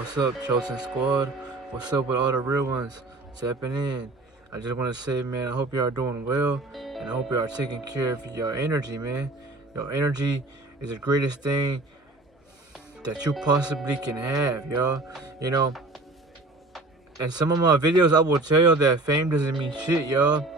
What's up, Chosen Squad? What's up with all the real ones tapping in? I just want to say, man, I hope you are doing well, and I hope you are taking care of your energy, man. Your energy is the greatest thing that you possibly can have, y'all. You know, in some of my videos, I will tell you that fame doesn't mean shit, y'all.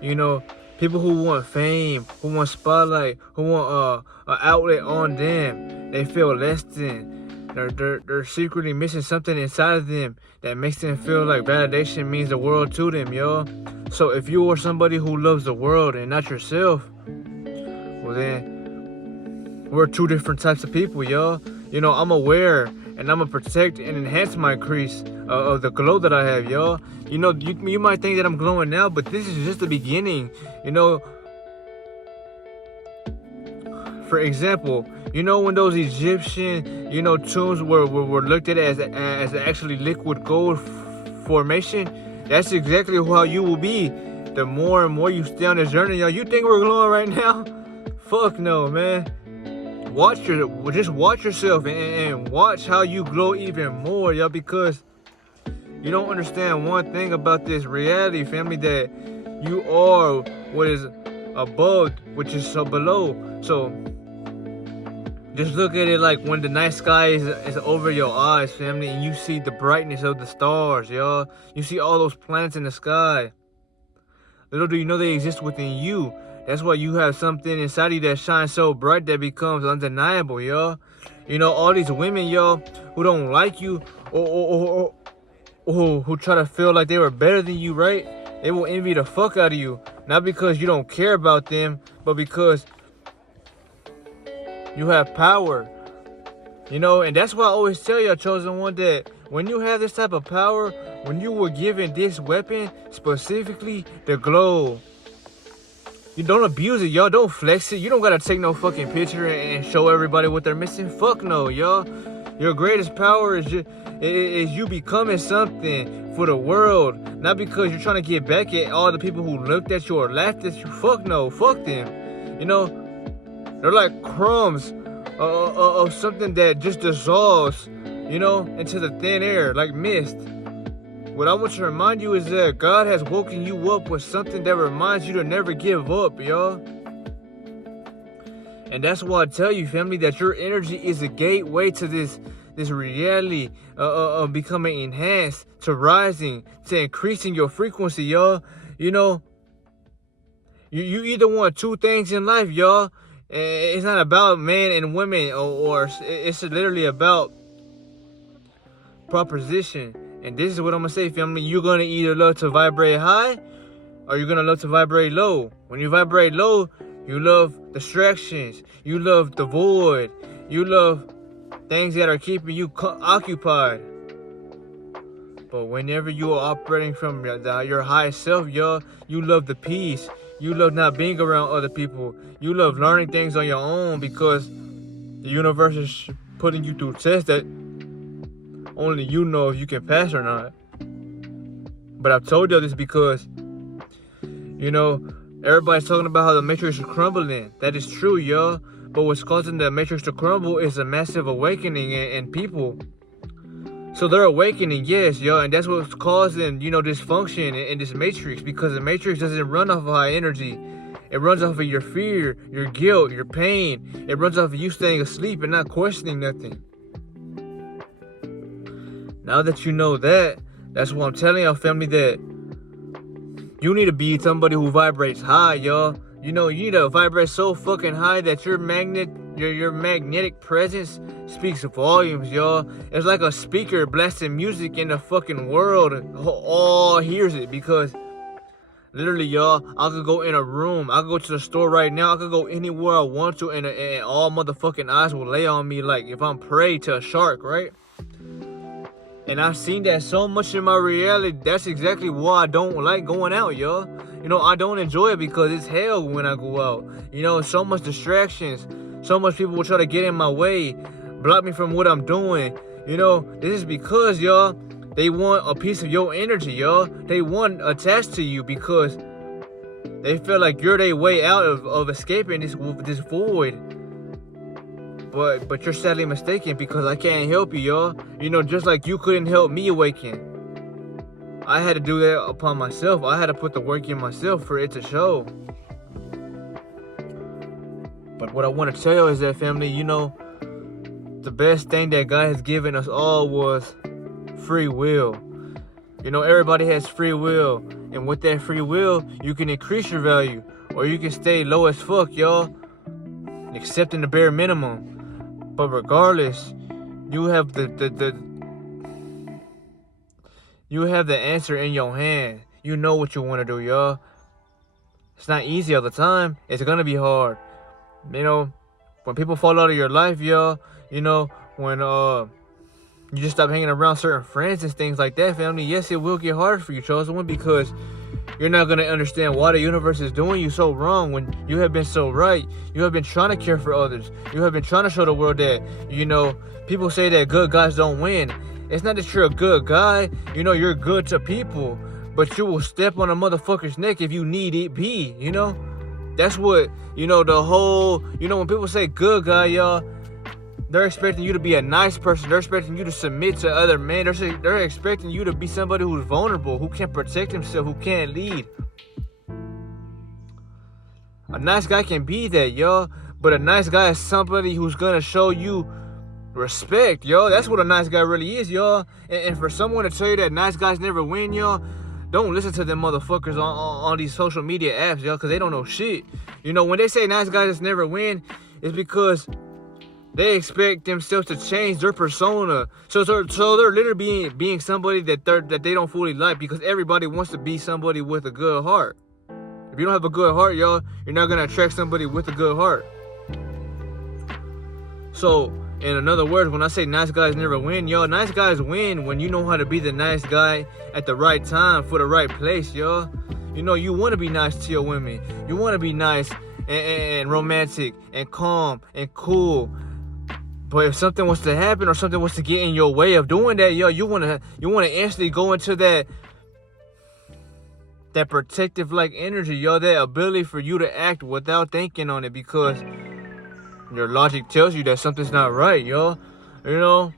You know, people who want fame, who want spotlight, who want an outlet on them, they feel less than. They're secretly missing something inside of them that makes them feel like validation means the world to them, yo. So if you are somebody who loves the world and not yourself, well then we're two different types of people, yo. You know, I'm aware and I'm gonna protect and enhance my increase of the glow that I have, yo. You know, you might think that I'm glowing now, but this is just the beginning. You know, for example, you know when those Egyptian, tombs were looked at as actually liquid gold formation, that's exactly how you will be. The more and more you stay on this journey, yo. You think we're glowing right now? Fuck no, man. Just watch yourself and watch how you glow even more, yo. Because you don't understand one thing about this reality, family, that you are what is above, which is so below. So just look at it like when the night sky is over your eyes, family, and you see the brightness of the stars, y'all. You see all those planets in the sky. Little do you know they exist within you. That's why you have something inside you that shines so bright that becomes undeniable, y'all. You know, all these women, y'all, who don't like you or who try to feel like they were better than you, right? They will envy the fuck out of you. Not because you don't care about them, but because you have power. You know, and that's why I always tell y'all, Chosen One, that when you have this type of power, when you were given this weapon, specifically the glow, you don't abuse it, y'all. Don't flex it. You don't gotta take no fucking picture and show everybody what they're missing. Fuck no, y'all. Your greatest power is you becoming something for the world, not because you're trying to get back at all the people who looked at you or laughed at you. Fuck no, fuck them. You know, they're like crumbs of something that just dissolves, into the thin air like mist. What I want to remind you is that God has woken you up with something that reminds you to never give up, y'all. And that's why I tell you, family, that your energy is a gateway to this reality of becoming enhanced, to rising, to increasing your frequency, y'all. You know, you either want two things in life, y'all. It's not about men and women, or it's literally about proposition. And this is what I'm gonna say, family. You're gonna either love to vibrate high or you're gonna love to vibrate low. When you vibrate low, you love distractions, you love the void, you love things that are keeping you occupied. But whenever you are operating from your highest self, y'all, you love the peace. You love not being around other people. You love learning things on your own because the universe is putting you through tests that only you know if you can pass or not. But I've told you this because, everybody's talking about how the matrix is crumbling. That is true, y'all. But what's causing the matrix to crumble is a massive awakening in people. So they're awakening, yes, y'all, and that's what's causing, dysfunction in this matrix, because the matrix doesn't run off of high energy. It runs off of your fear, your guilt, your pain. It runs off of you staying asleep and not questioning nothing. Now that you know that, that's what I'm telling y'all, family, that you need to be somebody who vibrates high, y'all. You need to vibrate so fucking high that your magnetic presence speaks volumes, y'all. It's like a speaker blasting music in the fucking world. All hears it, because literally, y'all, I could go in a room, I could go to the store right now, I could go anywhere I want to, and all motherfucking eyes will lay on me like if I'm prey to a shark, right? And I've seen that so much in my reality. That's exactly why I don't like going out, y'all. I don't enjoy it because it's hell when I go out. So much distractions. So much people will try to get in my way, block me from what I'm doing. This is because, y'all, they want a piece of your energy, y'all. They want attached to you because they feel like you're their way out of escaping this void. but you're sadly mistaken, because I can't help you, y'all. You know, just like you couldn't help me awaken. I had to do that upon myself. I had to put the work in myself for it to show. But what I want to tell you is that, family, you know, the best thing that God has given us all was free will. You know, everybody has free will. And with that free will, you can increase your value, or you can stay low as fuck, y'all, accepting the bare minimum. But regardless, you have you have the answer in your hand. You know what you want to do, y'all. It's not easy all the time. It's gonna be hard. You know, when people fall out of your life, y'all, you know, when you just stop hanging around certain friends and things like that, family, yes, it will get hard for you, chosen one, because you're not going to understand why the universe is doing you so wrong when you have been so right. You have been trying to care for others. You have been trying to show the world that, you know, people say that good guys don't win. It's not that you're a good guy. You know, you're good to people, but you will step on a motherfucker's neck if you need it be, you know? That's what, you know, the whole, you know, when people say good guy, y'all, they're expecting you to be a nice person. They're expecting you to submit to other men. They're expecting you to be somebody who's vulnerable, who can protect himself, who can't lead. A nice guy can be that, y'all. But a nice guy is somebody who's going to show you respect, y'all. That's what a nice guy really is, y'all. And for someone to tell you that nice guys never win, y'all, don't listen to them motherfuckers on these social media apps, y'all, because they don't know shit. You know, when they say nice guys never win, it's because they expect themselves to change their persona. So they're literally being somebody that they don't fully like, because everybody wants to be somebody with a good heart. If you don't have a good heart, y'all, you're not going to attract somebody with a good heart. So, in other words, when I say nice guys never win, y'all, nice guys win when you know how to be the nice guy at the right time for the right place, y'all. You know, you want to be nice to your women. You want to be nice and romantic and calm and cool. But if something was to happen or something was to get in your way of doing that, yo, you wanna instantly go into that protective like energy, yo, that ability for you to act without thinking on it, because your logic tells you that something's not right, yo. You know.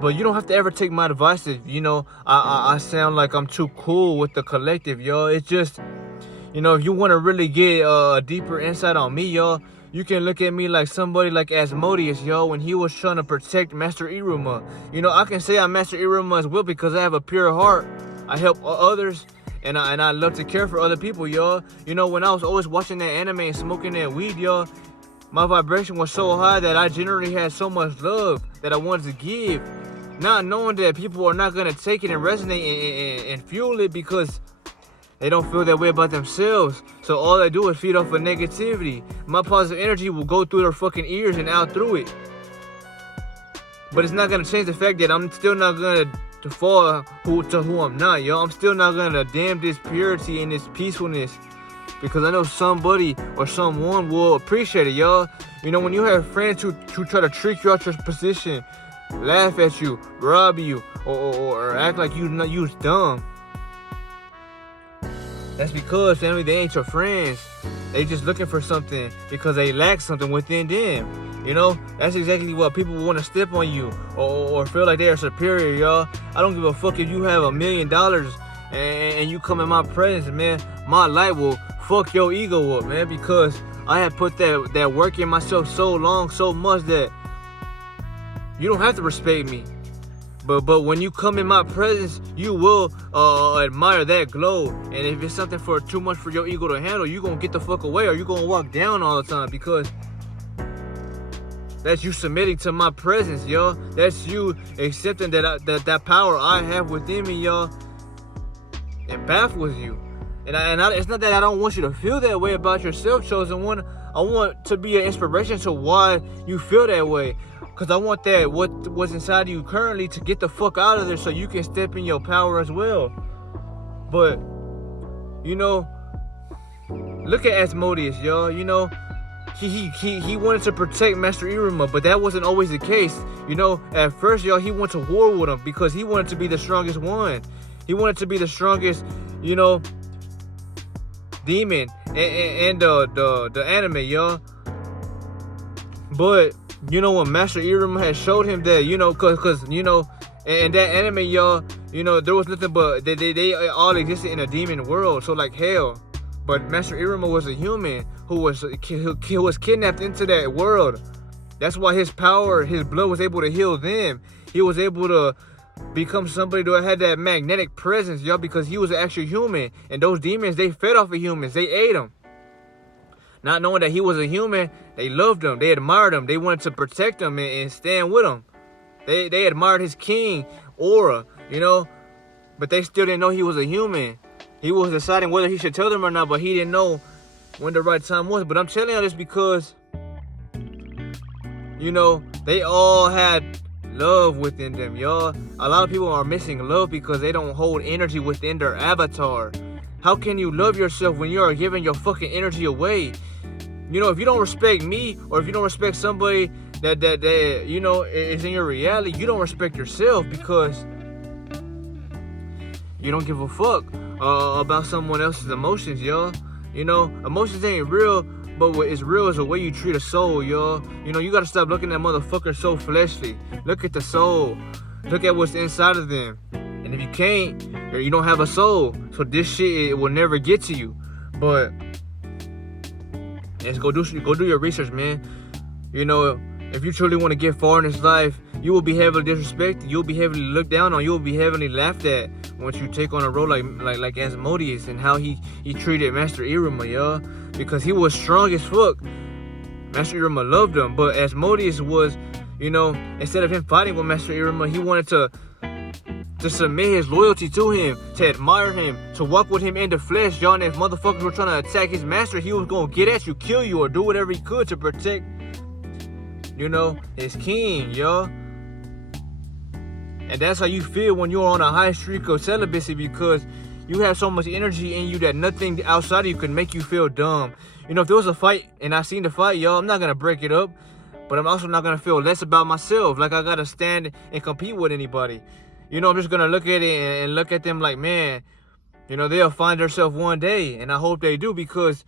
But you don't have to ever take my advice if, you know, I sound like I'm too cool with the collective, yo. It's just, you know, if you want to really get a deeper insight on me, yo, you can look at me like somebody like Asmodeus, yo, when he was trying to protect Master Iruma. You know, I can say I'm Master Iruma as well because I have a pure heart. I help others, and I love to care for other people, yo. You know, when I was always watching that anime and smoking that weed, yo, my vibration was so high that I generally had so much love that I wanted to give. Not knowing that people are not going to take it and resonate and fuel it because they don't feel that way about themselves. So all they do is feed off of negativity. My positive energy will go through their fucking ears and out through it. But it's not going to change the fact that I'm still not going to fall to who I'm not, yo. I'm still not going to damn this purity and this peacefulness, because I know somebody or someone will appreciate it, y'all. You know, when you have friends who try to trick you out your position, laugh at you, rob you, or act like you's dumb, that's because, family, they ain't your friends. They just looking for something because they lack something within them. You know, that's exactly what people want to step on you or feel like they are superior, y'all. I don't give a fuck if you have $1 million and you come in my presence, man. My light will fuck your ego up, man, because I have put that work in myself so long, so much that you don't have to respect me. But when you come in my presence, you will admire that glow. And if it's something for too much for your ego to handle, you gonna get the fuck away, or you gonna walk down all the time, because that's you submitting to my presence, y'all. That's you accepting that power I have within me, y'all. It baffles you. And it's not that I don't want you to feel that way about yourself, chosen one. I want to be an inspiration to why you feel that way. Because I want that, what was inside of you currently, to get the fuck out of there so you can step in your power as well. But, you know, look at Asmodeus, y'all. You know, he wanted to protect Master Iruma, but that wasn't always the case. You know, at first, y'all, he went to war with him because he wanted to be the strongest one. He wanted to be the strongest, you know, demon and the anime, y'all. But you know, when Master Iruma had showed him that, you know, cause you know, in that anime, y'all, you know, there was nothing but they all existed in a demon world, so like hell. But Master Iruma was a human who was kidnapped into that world. That's why his power, his blood was able to heal them. He was able to become somebody that had that magnetic presence, y'all, because he was an actual human. And those demons, they fed off of humans. They ate them. Not knowing that he was a human, they loved him. They admired him. They wanted to protect him and stand with him. They admired his king aura, you know, but they still didn't know he was a human. He was deciding whether he should tell them or not, but he didn't know when the right time was. But I'm telling you this because, you know, they all had love within them, y'all. A lot of people are missing love because they don't hold energy within their avatar. How can you love yourself when you are giving your fucking energy away? You know, if you don't respect me, or if you don't respect somebody that you know is in your reality, you don't respect yourself because you don't give a fuck about someone else's emotions, y'all. You know, emotions ain't real, but what is real is the way you treat a soul, y'all. You know, you gotta stop looking at motherfuckers so fleshly. Look at the soul. Look at what's inside of them. And if you can't, you don't have a soul. So this shit, it will never get to you. But let's go do your research, man. You know, if you truly want to get far in this life, you will be heavily disrespected. You'll be heavily looked down on. You will be heavily laughed at once you take on a role like Asmodeus and how he treated Master Iruma, y'all. Because he was strong as fuck. Master Iruma loved him, but Asmodeus was, you know, instead of him fighting with Master Iruma, he wanted to submit his loyalty to him, to admire him, to walk with him in the flesh, y'all. And if motherfuckers were trying to attack his master, he was gonna get at you, kill you, or do whatever he could to protect, you know, his king, y'all. And that's how you feel when you're on a high streak of celibacy, because you have so much energy in you that nothing outside of you can make you feel dumb. You know, if there was a fight and I seen the fight, y'all, I'm not gonna break it up, but I'm also not gonna feel less about myself, like I gotta stand and compete with anybody. You know, I'm just gonna look at it and look at them like, man, you know, they'll find themselves one day, and I hope they do, because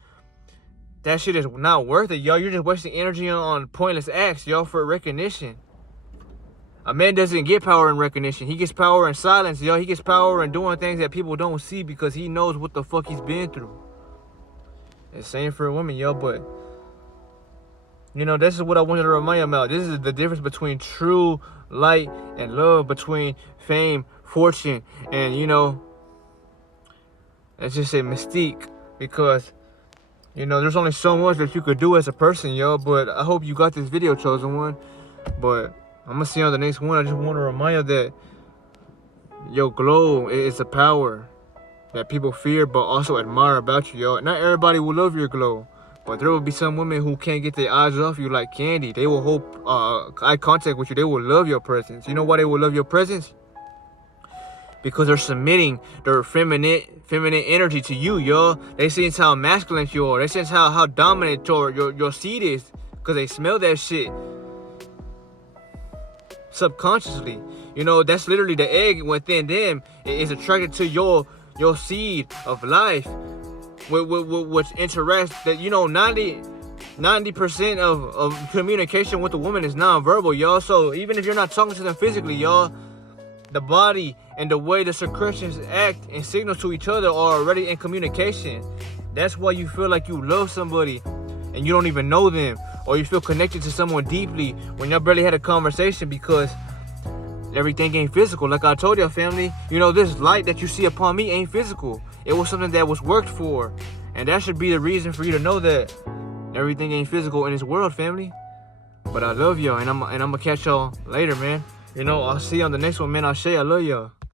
that shit is not worth it, y'all. You're just wasting energy on pointless acts, y'all, for recognition. A man doesn't get power in recognition. He gets power in silence, y'all. He gets power in doing things that people don't see because he knows what the fuck he's been through. It's same for a woman, y'all, but you know, this is what I wanted to remind you about. This is the difference between true light and love, between fame, fortune, and, you know, let's just say mystique. Because, you know, there's only so much that you could do as a person, y'all. But I hope you got this video, chosen one. But I'm gonna see you on the next one. I just want to remind you that your glow is a power that people fear but also admire about you, y'all. Not everybody will love your glow, but there will be some women who can't get their eyes off you like candy. They will hold eye contact with you. They will love your presence. You know why they will love your presence? Because they're submitting their feminine energy to you, y'all. They sense how masculine you are. They sense how dominant your seed is, because they smell that shit subconsciously. You know, that's literally the egg within them is attracted to your seed of life, which interacts. That, you know, 90% of communication with a woman is nonverbal, y'all. So even if you're not talking to them physically, y'all, the body and the way the secretions act and signal to each other are already in communication. That's why you feel like you love somebody and you don't even know them, or you feel connected to someone deeply when y'all barely had a conversation, because everything ain't physical. Like I told your family, you know, this light that you see upon me ain't physical. It was something that was worked for, and that should be the reason for you to know that everything ain't physical in this world, family. But I love y'all, and I'm gonna catch y'all later, man. You know, I'll see you on the next one, man. I'll say I love y'all.